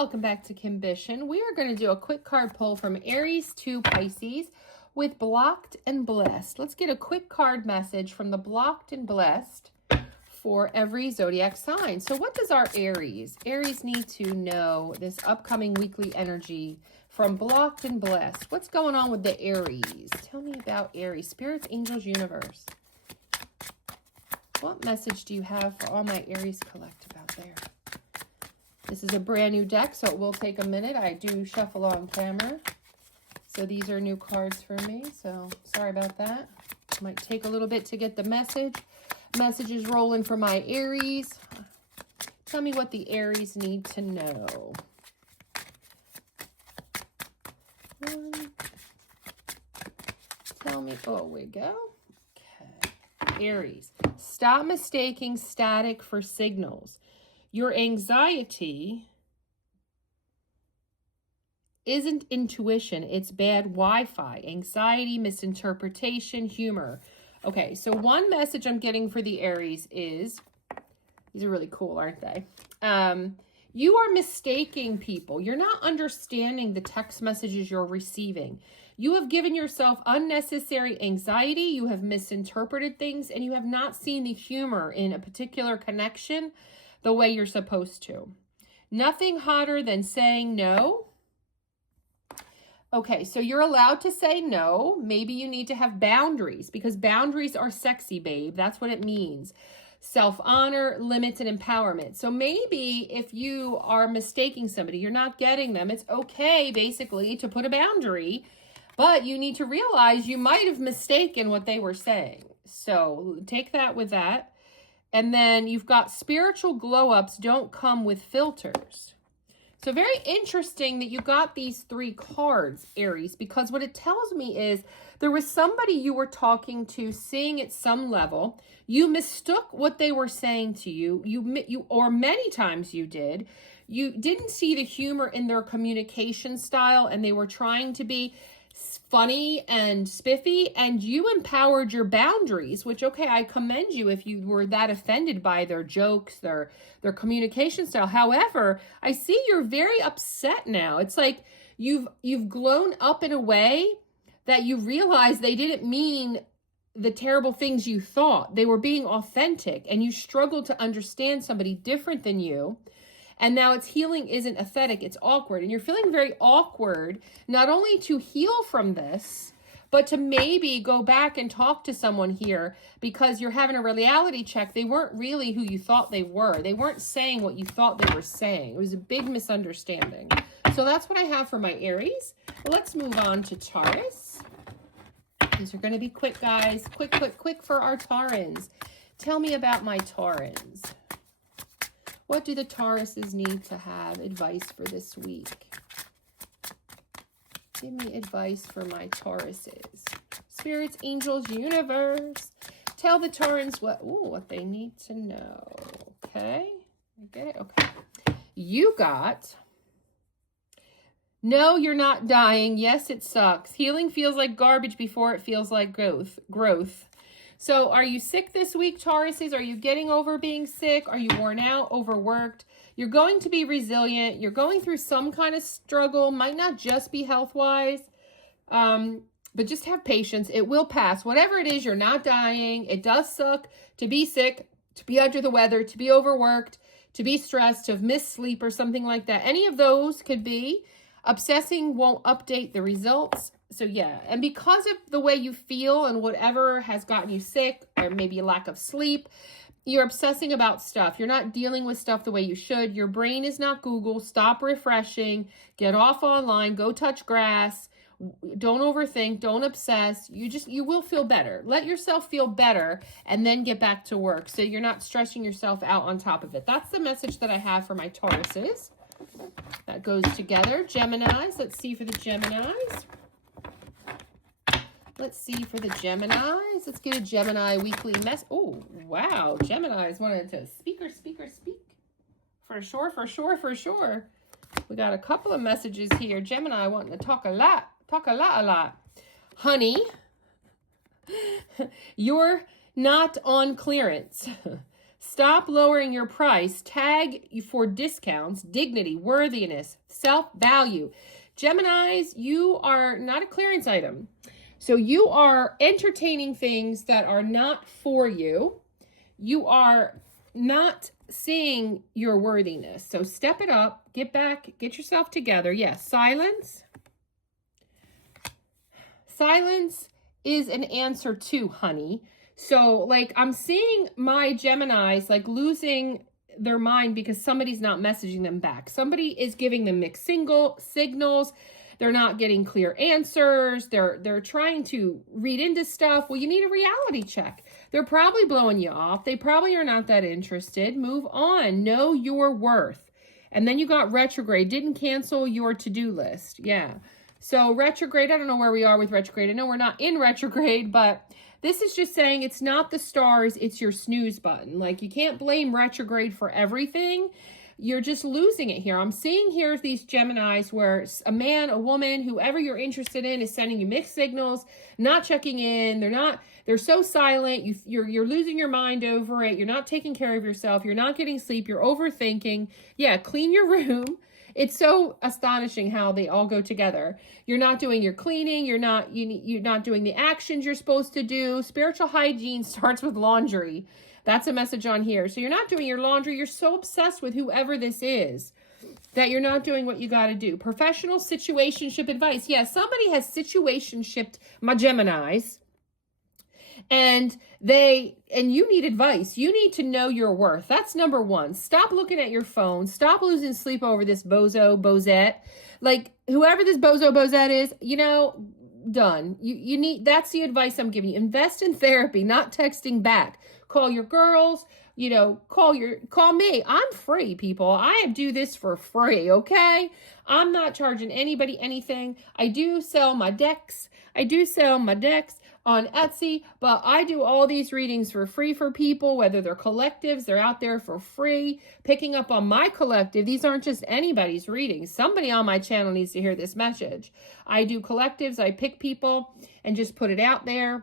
Welcome back to Kimbition. We are going to do a quick card pull from Aries to Pisces with blocked and blessed. Let's get a quick card message from the blocked and blessed for every zodiac sign. So what does our Aries need to know this upcoming weekly energy from blocked and blessed? What's going on with the Aries? Tell me about Aries. Spirits, angels, universe. What message do you have for all my Aries collective out there? This is a brand new deck, so it will take a minute. I do shuffle on camera. So these are new cards for me, so sorry about that. Might take a little bit to get the message. Message is rolling for my Aries. Tell me what the Aries need to know. Tell me, oh, we go. Okay. Aries, stop mistaking static for signals. Your anxiety isn't intuition, it's bad Wi-Fi. Anxiety, misinterpretation, humor. Okay, so one message I'm getting for the Aries is, these are really cool, aren't they? You are mistaking people. You're not understanding the text messages you're receiving. You have given yourself unnecessary anxiety. You have misinterpreted things, and you have not seen the humor in a particular connection the way you're supposed to. Nothing hotter than saying no. Okay, so you're allowed to say no. Maybe you need to have boundaries because boundaries are sexy, babe. That's what it means. Self-honor, limits, and empowerment. So maybe if you are mistaking somebody, you're not getting them, it's okay basically to put a boundary, but you need to realize you might have mistaken what they were saying. So take that with that. And then you've got spiritual glow-ups don't come with filters. So very interesting that you got these three cards, Aries, because what it tells me is there was somebody you were talking to, seeing at some level. You mistook what they were saying to you. Or many times you did. You didn't see the humor in their communication style, and they were trying to be funny and spiffy, and you empowered your boundaries, which, okay, I commend you if you were that offended by their jokes, their communication style. However, I see you're very upset now. It's like you've grown up in a way that you realize they didn't mean the terrible things you thought. They were being authentic, and you struggled to understand somebody different than you. And now it's healing isn't aesthetic, it's awkward. And you're feeling very awkward, not only to heal from this, but to maybe go back and talk to someone here because you're having a reality check. They weren't really who you thought they were. They weren't saying what you thought they were saying. It was a big misunderstanding. So that's what I have for my Aries. Let's move on to Taurus. These are going to be quick, guys. Quick for our Taurans. Tell me about my Taurans. What do the Tauruses need to have advice for this week? Give me advice for my Tauruses. Spirits, angels, universe. Tell the Taurans what they need to know. Okay? I get it? Okay. You got, no, you're not dying. Yes, it sucks. Healing feels like garbage before it feels like growth. So are you sick this week, Tauruses? Are you getting over being sick? Are you worn out, overworked? You're going to be resilient. You're going through some kind of struggle. Might not just be health-wise, but just have patience. It will pass. Whatever it is, you're not dying. It does suck to be sick, to be under the weather, to be overworked, to be stressed, to have missed sleep or something like that. Any of those could be. Obsessing won't update the results. So yeah, and because of the way you feel and whatever has gotten you sick or maybe a lack of sleep, you're obsessing about stuff. You're not dealing with stuff the way you should. Your brain is not Google. Stop refreshing. Get off online. Go touch grass. Don't overthink. Don't obsess. You will feel better. Let yourself feel better and then get back to work so you're not stressing yourself out on top of it. That's the message that I have for my Tauruses. That goes together. Geminis. Let's see for the Geminis. Let's see for the Geminis. Let's get a Gemini weekly mess. Oh, wow. Geminis wanted to speak. For sure. We got a couple of messages here. Gemini wanting to talk a lot. Honey, you're not on clearance. Stop lowering your price. Tag for discounts, dignity, worthiness, self-value. Geminis, you are not a clearance item. So you are entertaining things that are not for you. You are not seeing your worthiness. So step it up, get back, get yourself together. Yes, silence. Silence is an answer too, honey. So like I'm seeing my Geminis like losing their mind because somebody's not messaging them back. Somebody is giving them mixed signals. They're not getting clear answers. They're trying to read into stuff. Well, you need a reality check. They're probably blowing you off. They probably are not that interested. Move on. Know your worth. And then you got retrograde. Didn't cancel your to-do list. Yeah. So retrograde, I don't know where we are with retrograde. I know we're not in retrograde, but this is just saying it's not the stars, it's your snooze button. Like you can't blame retrograde for everything. You're just losing it here. I'm seeing here these Geminis where a man, a woman, whoever you're interested in is sending you mixed signals, not checking in. They're so silent. You're losing your mind over it. You're not taking care of yourself. You're not getting sleep. You're overthinking. Yeah, clean your room. It's so astonishing how they all go together. You're not doing your cleaning. You're not doing the actions you're supposed to do. Spiritual hygiene starts with laundry. That's a message on here. So you're not doing your laundry. You're so obsessed with whoever this is that you're not doing what you got to do. Professional situationship advice. Yeah, somebody has situationshipped my Geminis. And you need advice. You need to know your worth. That's number one. Stop looking at your phone. Stop losing sleep over this bozette. Like whoever this bozette is, done. You need, that's the advice I'm giving you. Invest in therapy, not texting back. Call your girls, call me. I'm free, people. I do this for free, okay? I'm not charging anybody anything. I do sell my decks on Etsy, but I do all these readings for free for people, whether they're collectives, they're out there for free. Picking up on my collective, these aren't just anybody's readings. Somebody on my channel needs to hear this message. I do collectives, I pick people and just put it out there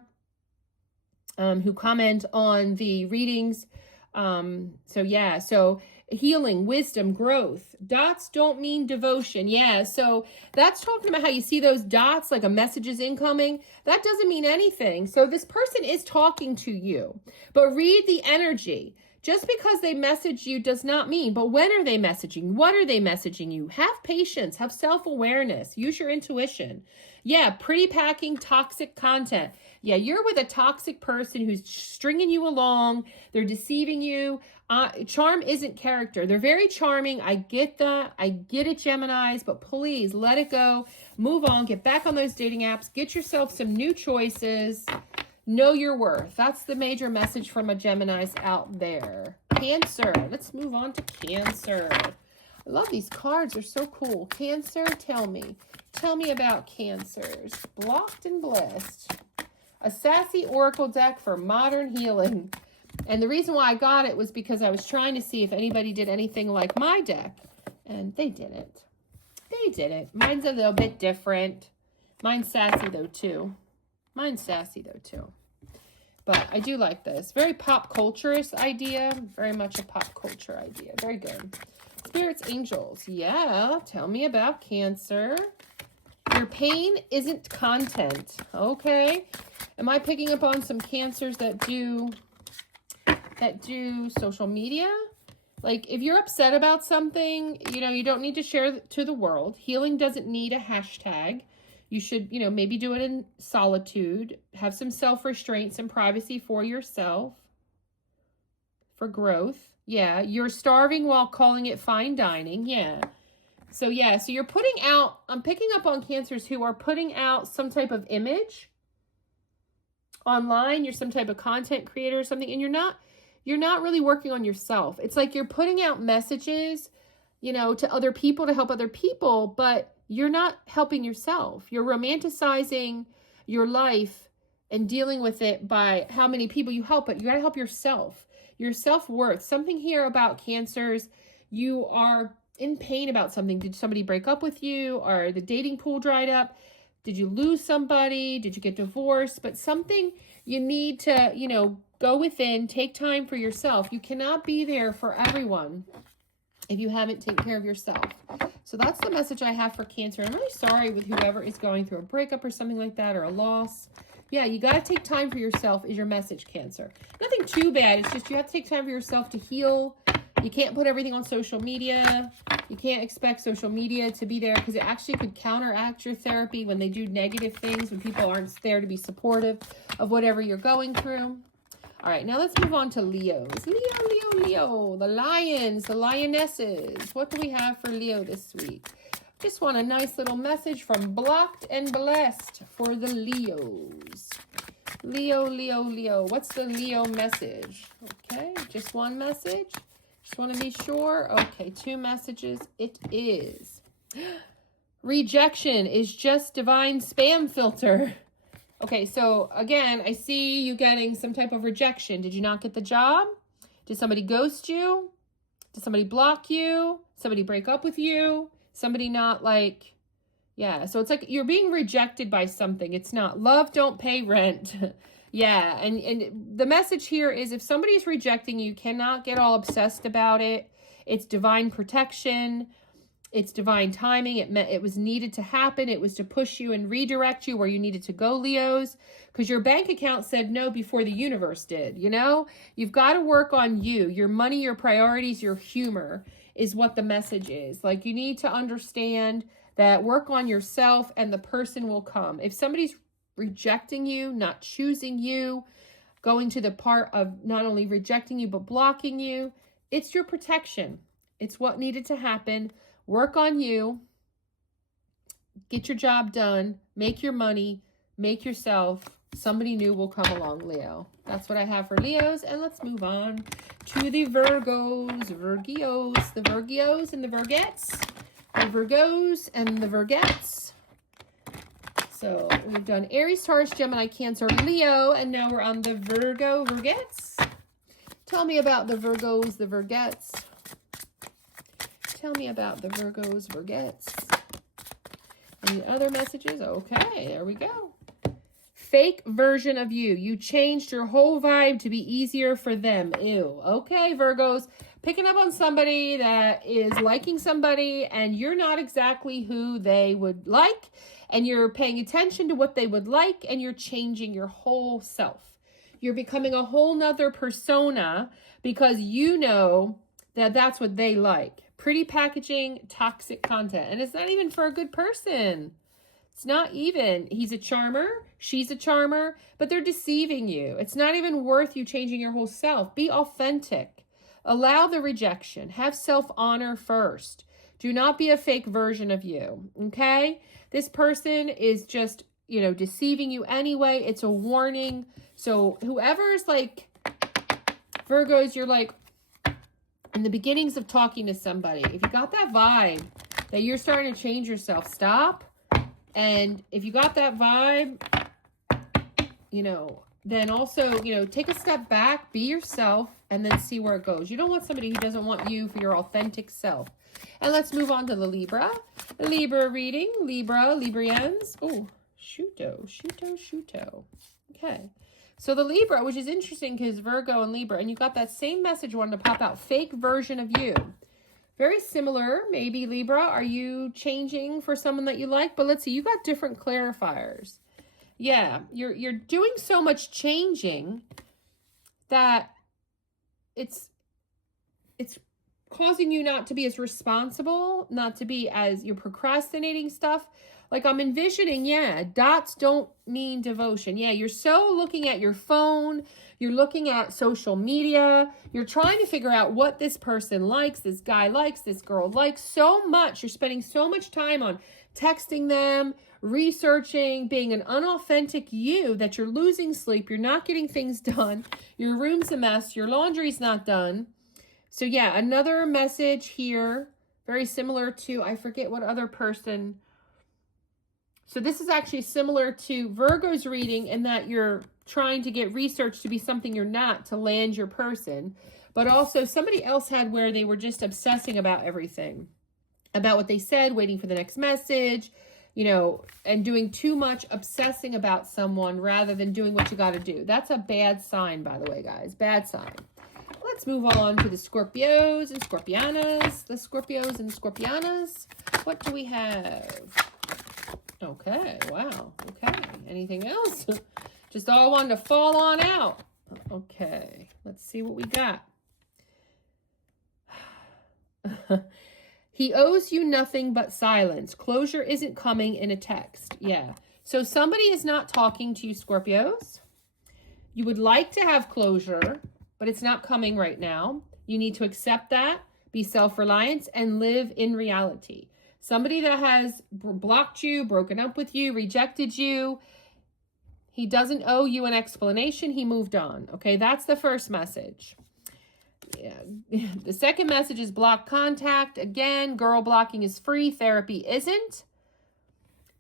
who comment on the readings. So healing, wisdom, growth. Dots don't mean devotion. Yeah, so that's talking about how you see those dots like a message is incoming. That doesn't mean anything. So this person is talking to you, but read the energy. Just because they message you does not mean, but when are they messaging? What are they messaging you? Have patience, have self-awareness, use your intuition. Yeah, pretty packing toxic content. Yeah, you're with a toxic person who's stringing you along. They're deceiving you. Charm isn't character. They're very charming. I get that. I get it, Geminis, but please let it go. Move on. Get back on those dating apps. Get yourself some new choices. Know your worth. That's the major message from a Geminis out there. Cancer. Let's move on to Cancer. I love these cards. They're so cool. Cancer, tell me. Tell me about Cancers. Blocked and blessed. A sassy oracle deck for modern healing. And the reason why I got it was because I was trying to see if anybody did anything like my deck. And they didn't. They didn't. Mine's a little bit different. Mine's sassy though too. But I do like this. Very pop culture-ish idea. Very much a pop culture idea. Very good. Spirits, angels. Yeah, tell me about Cancer. Your pain isn't content. Okay. Am I picking up on some Cancers that do social media? Like if you're upset about something, you don't need to share to the world. Healing doesn't need a hashtag. You should, maybe do it in solitude. Have some self-restraint, some privacy for yourself. For growth. Yeah, you're starving while calling it fine dining. Yeah. So you're putting out, I'm picking up on Cancers who are putting out some type of image online. You're some type of content creator or something, and you're not really working on yourself. It's like you're putting out messages, to other people to help other people, but you're not helping yourself. You're romanticizing your life and dealing with it by how many people you help, but you got to help yourself. Your self-worth. Something here about Cancers. You are in pain about something. Did somebody break up with you? Or the dating pool dried up? Did you lose somebody? Did you get divorced? But something you need to, Go within, take time for yourself. You cannot be there for everyone if you haven't taken care of yourself. So that's the message I have for Cancer. I'm really sorry with whoever is going through a breakup or something like that, or a loss. Yeah, you got to take time for yourself is your message, Cancer. Nothing too bad. It's just you have to take time for yourself to heal. You can't put everything on social media. You can't expect social media to be there because it actually could counteract your therapy when they do negative things, when people aren't there to be supportive of whatever you're going through. All right, now let's move on to Leos. Leo. The lions, the lionesses. What do we have for Leo this week? Just want a nice little message from Blocked and Blessed for the Leos. Leo. What's the Leo message? Okay, just one message. Just want to be sure. Okay, 2 messages. It is. Rejection is just divine spam filter. Okay, so again, I see you getting some type of rejection. Did you not get the job? Did somebody ghost you? Did somebody block you? Somebody break up with you? Somebody not like, yeah. So it's like you're being rejected by something. It's not love, don't pay rent. Yeah, and the message here is if somebody's rejecting you, cannot get all obsessed about it. It's divine protection. It's divine timing. It was needed to happen. It was to push you and redirect you where you needed to go, Leos, because your bank account said no before the universe did, you know? You've got to work on you. Your money, your priorities, your humor is what the message is. Like, you need to understand that work on yourself and the person will come. If somebody's rejecting you, not choosing you, going to the part of not only rejecting you but blocking you, it's your protection. It's what needed to happen. Work on you, get your job done, make your money, make yourself. Somebody new will come along, Leo. That's what I have for Leos. And let's move on to the Virgos, the Virgos and the Virgettes, the Virgos and the Virgettes. So we've done Aries, Taurus, Gemini, Cancer, Leo, and now we're on the Virgo, Virgettes. Tell me about the Virgos, the Virgettes. Tell me about the Virgos, Virgettes. Any other messages? Okay, there we go. Fake version of you. You changed your whole vibe to be easier for them. Ew. Okay, Virgos. Picking up on somebody that is liking somebody and you're not exactly who they would like. And you're paying attention to what they would like and you're changing your whole self. You're becoming a whole nother persona because you know that that's what they like. Pretty packaging, toxic content. And it's not even for a good person. It's not even. He's a charmer. She's a charmer. But they're deceiving you. It's not even worth you changing your whole self. Be authentic. Allow the rejection. Have self-honor first. Do not be a fake version of you. Okay? This person is just, you know, deceiving you anyway. It's a warning. So whoever's like, Virgos, you're like, in the beginnings of talking to somebody, if you got that vibe that you're starting to change yourself, stop. And if you got that vibe, you know, then also, you know, take a step back, be yourself, and then see where it goes. You don't want somebody who doesn't want you for your authentic self. And let's move on to the Libra. Libra reading. Librians. Oh, Shuto. Okay. So the Libra, which is interesting because Virgo and Libra, and you got that same message wanted to pop out. Fake version of you. Very similar, maybe, Libra. Are you changing for someone that you like? But let's see, you got different clarifiers. Yeah, you're doing so much changing that it's causing you not to be as responsible, not to be as, you're procrastinating stuff. Like I'm envisioning, yeah, dots don't mean devotion. Yeah, you're so looking at your phone, you're looking at social media, you're trying to figure out what this person likes, this guy likes, this girl likes so much. You're spending so much time on texting them, researching, being an unauthentic you that you're losing sleep, you're not getting things done, your room's a mess, your laundry's not done. So yeah, another message here, very similar to, I forget what other person. So this is actually similar to Virgo's reading in that you're trying to get research to be something you're not to land your person. But also somebody else had where they were just obsessing about everything. About what they said, waiting for the next message. you know, and doing too much obsessing about someone rather than doing what you got to do. That's a bad sign, by the way, guys. Bad sign. Let's move on to the Scorpios and Scorpianas. The Scorpios and Scorpianas. What do we have? Okay, wow. Okay, anything else? Just all wanted to fall on out. Okay, let's see what we got. He owes you nothing but silence. Closure isn't coming in a text. Yeah. So somebody is not talking to you, Scorpios. You would like to have closure, but it's not coming right now. You need to accept that, be self-reliant, and live in reality. Somebody that has blocked you, broken up with you, rejected you, he doesn't owe you an explanation. He moved on. Okay, that's the first message. Yeah. The second message is block contact. Again, girl blocking is free. Therapy isn't.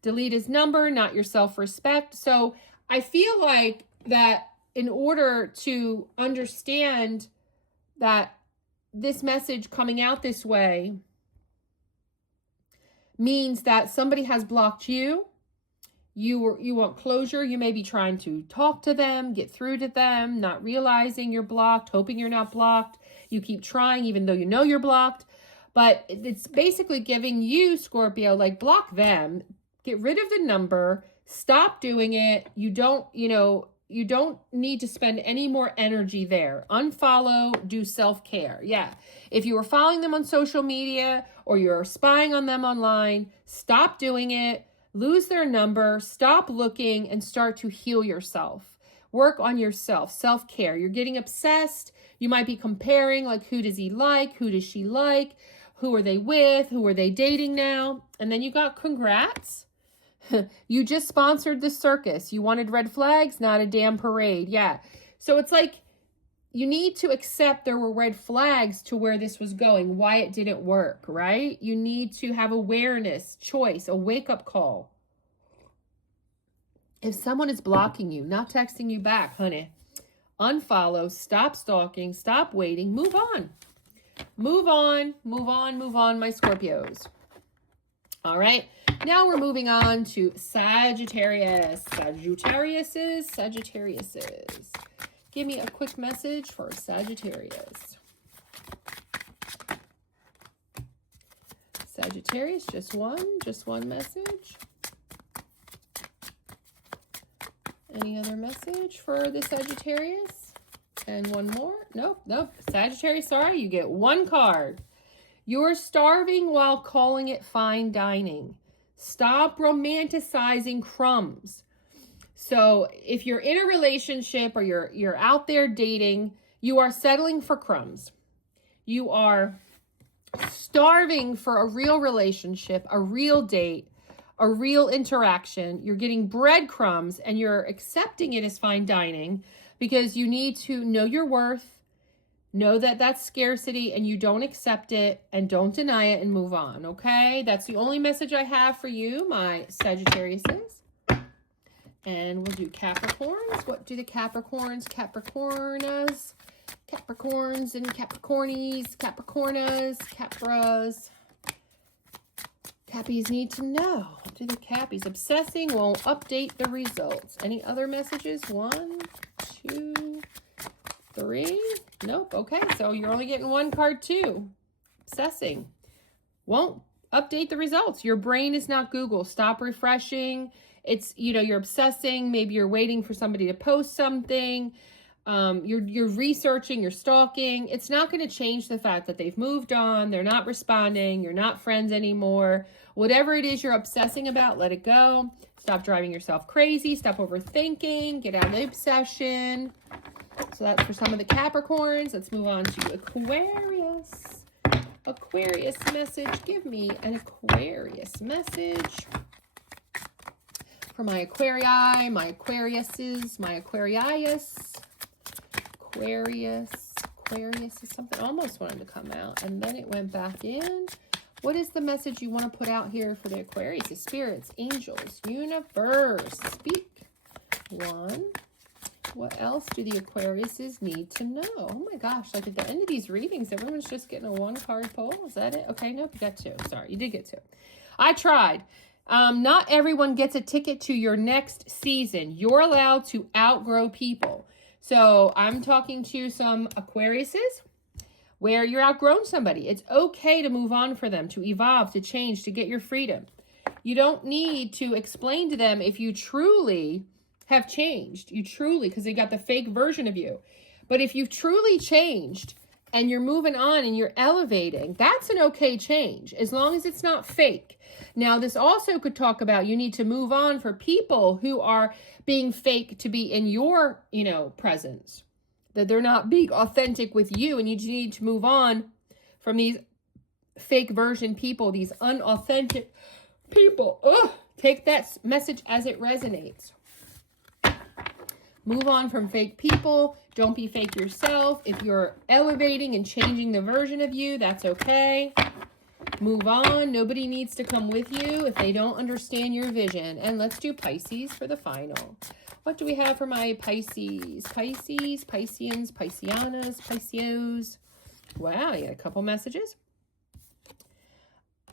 Delete his number, not your self-respect. So I feel like that in order to understand that this message coming out this way means that somebody has blocked you. You want closure. You may be trying to talk to them, get through to them, not realizing you're blocked, hoping you're not blocked. You keep trying even though you know you're blocked. But it's basically giving you, Scorpio, like block them, get rid of the number, stop doing it. You don't need to spend any more energy there. Unfollow, do self-care. Yeah. If you were following them on social media or you're spying on them online, stop doing it. Lose their number, stop looking, and start to heal yourself. Work on yourself, self-care. You're getting obsessed. You might be comparing, like, who does he like? Who does she like? Who are they with? Who are they dating now? And then you got congrats. You just sponsored the circus. You wanted red flags, not a damn parade. Yeah. So it's like you need to accept there were red flags to where this was going, why it didn't work, right? You need to have awareness, choice, a wake-up call. If someone is blocking you, not texting you back, honey, unfollow, stop stalking, stop waiting, move on. Move on, move on, move on, my Scorpios. All right. Now we're moving on to Sagittarius. Sagittariuses. Give me a quick message for Sagittarius. Sagittarius, just one message. Any other message for the Sagittarius? And one more? Nope. Sagittarius, sorry, you get one card. You're starving while calling it fine dining. Stop romanticizing crumbs. So if you're in a relationship or you're out there dating, you are settling for crumbs. You are starving for a real relationship, a real date, a real interaction. You're getting breadcrumbs and you're accepting it as fine dining because you need to know your worth, know that that's scarcity and you don't accept it and don't deny it and move on, okay? That's the only message I have for you, my Sagittariuses. And we'll do Capricorns. What do the Capricorns, Capricornas, Capricorns and Capricornies, Capricornas, Capras, Cappies need to know. What do the Cappies? Obsessing won't update the results. Any other messages? 1, 2, 3. Nope. Okay, so you're only getting one card too. Obsessing won't update the results. Your brain is not Google. Stop refreshing. It's, you're obsessing. Maybe you're waiting for somebody to post something. You're researching, you're stalking. It's not going to change the fact that they've moved on. They're not responding. You're not friends anymore. Whatever it is you're obsessing about, let it go. Stop driving yourself crazy. Stop overthinking. Get out of the obsession. So that's for some of the Capricorns. Let's move on to Aquarius. Aquarius message. Give me an Aquarius message. For my Aquarii, my Aquariuses, my Aquarius. Aquarius is something almost wanted to come out and then it went back in. What is the message you want to put out here for the Aquarius? The spirits, angels, universe, speak. 1. What else do the Aquariuses need to know? Oh my gosh, like at the end of these readings, everyone's just getting a 1 card pull. Is that it? Okay, nope, you got 2. Sorry, you did get 2. I tried. Not everyone gets a ticket to your next season. You're allowed to outgrow people. So I'm talking to some Aquariuses where you're outgrown somebody. It's okay to move on for them, to evolve, to change, to get your freedom. You don't need to explain to them if you truly have changed. You truly, because they got the fake version of you. But if you've truly changed and you're moving on and you're elevating, that's an okay change, as long as it's not fake. Now, this also could talk about you need to move on for people who are being fake to be in your, presence. That they're not being authentic with you, and you just need to move on from these fake version people, these unauthentic people. Ugh, take that message as it resonates. Move on from fake people. Don't be fake yourself. If you're elevating and changing the version of you, that's okay. Move on. Nobody needs to come with you if they don't understand your vision. And let's do Pisces for the final. What do we have for my Pisces? Pisces, Pisceans, Piscianas, Pisceos. Wow, you got a couple messages.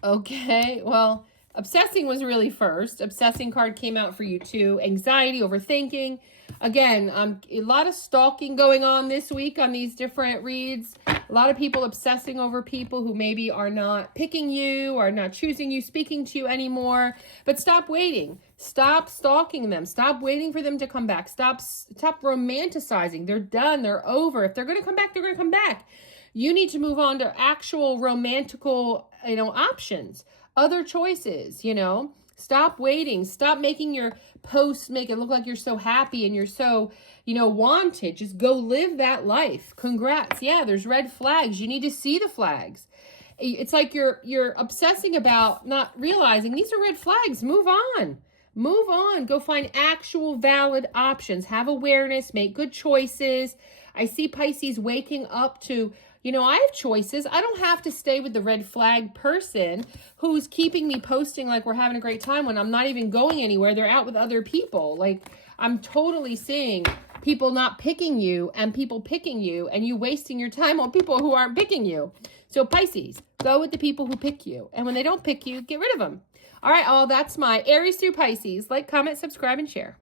Okay, well, obsessing was really first. Obsessing card came out for you too. Anxiety, overthinking. Again, a lot of stalking going on this week on these different reads. A lot of people obsessing over people who maybe are not picking you, are not choosing you, speaking to you anymore. But stop waiting. Stop stalking them. Stop waiting for them to come back. Stop romanticizing. They're done. They're over. If they're going to come back, they're going to come back. You need to move on to actual romantical, options, other choices, Stop waiting. Stop making your posts make it look like you're so happy and you're so, wanted. Just go live that life. Congrats. Yeah, there's red flags. You need to see the flags. It's like you're obsessing about not realizing these are red flags. Move on. Move on. Go find actual valid options. Have awareness. Make good choices. I see Pisces waking up to, I have choices. I don't have to stay with the red flag person who's keeping me posting like we're having a great time when I'm not even going anywhere. They're out with other people. Like, I'm totally seeing people not picking you and people picking you and you wasting your time on people who aren't picking you. So Pisces, go with the people who pick you. And when they don't pick you, get rid of them. All right, all that's my Aries through Pisces. Like, comment, subscribe, and share.